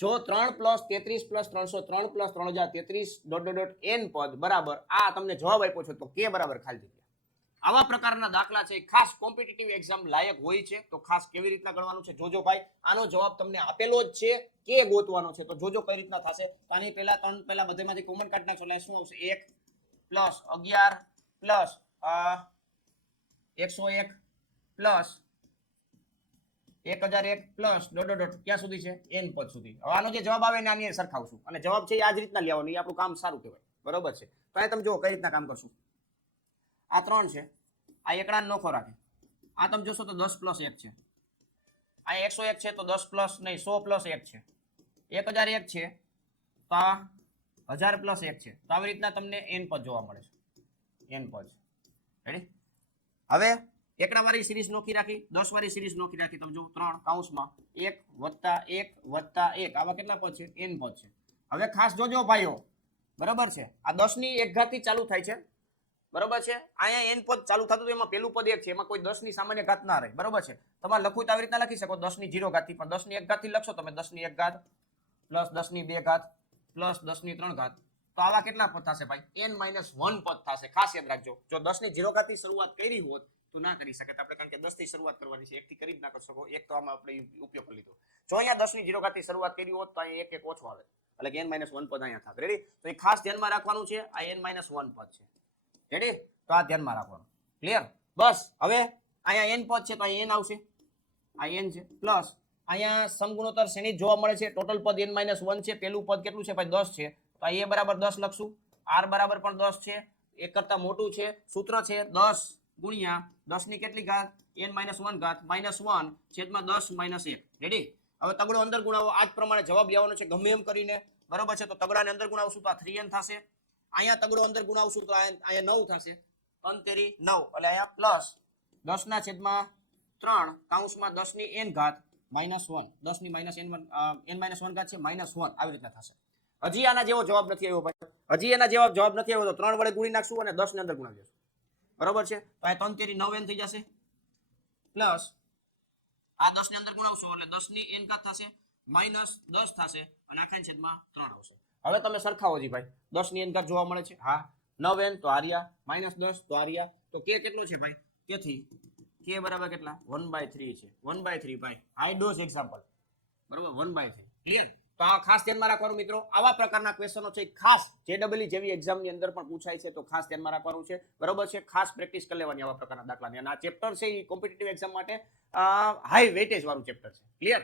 જો 3 plus 33 plus 303 plus 3033 dot dot dot n પદ બરાબર આ તમને જવાબ આપ્યો છે તો કે બરાબર ખાલી જગ્યા. આવા પ્રકારના દાખલા છે ખાસ કોમ્પિટિટિવ એક્ઝામ લાયક હોય છે તો ખાસ કેવી રીતના ગણવાનું છે જોજો ભાઈ. આનો જવાબ તમને આપેલો જ છે કે ગોતવાનો છે તો જોજો કઈ રીતના થશે. આની પહેલા 3 પહેલા બધેમાંથી કોમન કાઢી નાખશો એટલે શું આવશે 1 plus 11 plus 101 plus 1001 plus dot dot dot ક્યાં સુધી છે n પદ સુધી. હવે આનો જે જવાબ આવે ને આની સરખાવશું અને જવાબ છે આ જ રીતના લેવાનો એ આપણું કામ સારું કહેવાય બરોબર છે. તો આ તમે જુઓ કઈ રીતના કામ કરશું. આ 3 છે આ એકડા નોખો રાખે આ તમે જોશો તો 10 પ્લસ 1 છે આ 101 છે તો 10 પ્લસ નહીં 100 પ્લસ 1 છે 1001 છે તો આ 1000 પ્લસ 1 છે તો આવી રીતના તમને n પદ જોવા મળે છે n પદ. રેડી. હવે એકડા વાળી સિરીઝ નોખી રાખી 10 વાળી સિરીઝ નોખી રાખી તમે જો 3 કૌંસમાં 1 વત્તા 1 વત્તા 1 આવા કેટલા પદ છે n પદ છે. હવે ખાસ જોજો ભાઈઓ બરાબર છે આ 10 ની 1 ઘાત થી ચાલુ થાય છે બરોબર છે. અહીંયા n પદ ચાલુ થતું એમાં પેલું પદ 1 છે એમાં કોઈ 10 ની સામાન્ય ઘાત ના રહે બરોબર છે. તમારે લખવું તો આવી રીતના લખી શકો 10 ની 0 ઘાત થી પણ 10 ની 1 ઘાત થી લખશો તમે 10 ની 1 ઘાત પ્લસ 10 ની 2 ઘાત પ્લસ 10 ની 3 ઘાત તો આવા કેટલા પદ થશે ભાઈ n - 1 પદ થશે. ખાસ યાદ રાખજો જો 10 ની 0 ઘાત થી શરૂઆત કરી હોત તો ના કરી શકે આપણે કારણ કે 10 થી શરૂઆત કરવાની છે 1 થી કરી જ ના કરી શકો એક તો આમાં આપણે ઉપયોગ કરી લીધો. જો અહીંયા 10 ની 0 ઘાત થી શરૂઆત કરી હોત તો અહીંયા 1 1 ઓછો આવે એટલે કે n - 1 પદ અહીંયા થાય. રેડી. તો એ ખાસ ધ્યાનમાં રાખવાનું છે આ n - 1 પદ છે. રેડી. તો આ ધ્યાનમાં રાખવાનું. ક્લિયર. બસ હવે અહીંયા n પદ છે તો અહીંયા n આવશે આ n છે પ્લસ અહીંયા સમગુણોત્તર શ્રેણી જોવા મળે છે ટોટલ પદ n - 1 છે પેલું પદ કેટલું છે ભાઈ 10 છે તો a બરાબર 10 લખશું r બરાબર પણ 10 છે એક કરતા મોટું છે સૂત્ર છે 10 ગુણ્યા 10 ની કેટલી ઘાત n - 1 ઘાત -1 છેદમાં 10 - 1. રેડી. હવે તગડો અંદર ગુણાવો આ જ પ્રમાણે જવાબ લેવાનો છે ગમે એમ કરીને બરોબર છે. તો તગડાને અંદર ગુણાવશું તો આ 3n થશે અહીંયા તગડો અંદર ગુણાવશું તો અહીંયા 9 થશે 3 તેરી 9 એટલે અહીંયા પ્લસ 10 ના છેદમાં 3 કૌંસમાં 10 ની n ઘાત -1 10 ની n - 1 ઘાત છે -1 આવી રીતના થશે. હજી આના જેવો જવાબ નથી આવ્યો ભાઈ હજી એના જેવો જવાબ નથી આવ્યો તો 3 વડે ગુણી નાખશું અને 10 ને અંદર ગુણાવી દેશું બરોબર છે. તો આ 3 તેરી 9n થઈ જશે પ્લસ આ 10 ની અંદર ગુણાવશો એટલે 10 ની n ઘાત થશે -10 થશે અને આખા છેદમાં 3 આવશે. હવે તમે સરખાવો જી ભાઈ 10 ની n ઘાત જોવા મળે છે હા 9n તો આર્યા -10 તો આર્યા તો k કેટલો છે ભાઈ તેથી k બરાબર કેટલા 1/3 છે 1/3 ભાઈ આઈ ડોઝ એક્ઝામ્પલ બરોબર 1/3. ક્લિયર. તો આ ખાસ ધ્યાનમાં રાખવાનું મિત્રો આવા પ્રકારના ક્વેશ્ચનો છે ખાસ જેડબલઈ જેવી એક્ઝામની અંદર પણ પૂછાય છે તો ખાસ ધ્યાનમાં રાખવાનું છે બરોબર છે. ખાસ પ્રેક્ટિસ કરી લેવાની આવા પ્રકારના દાખલાની અને આ ચેપ્ટર છે એ કોમ્પિટિટિવ એક્ઝામ માટે હાઈ વેટેજ વાળું ચેપ્ટર છે. ક્લિયર.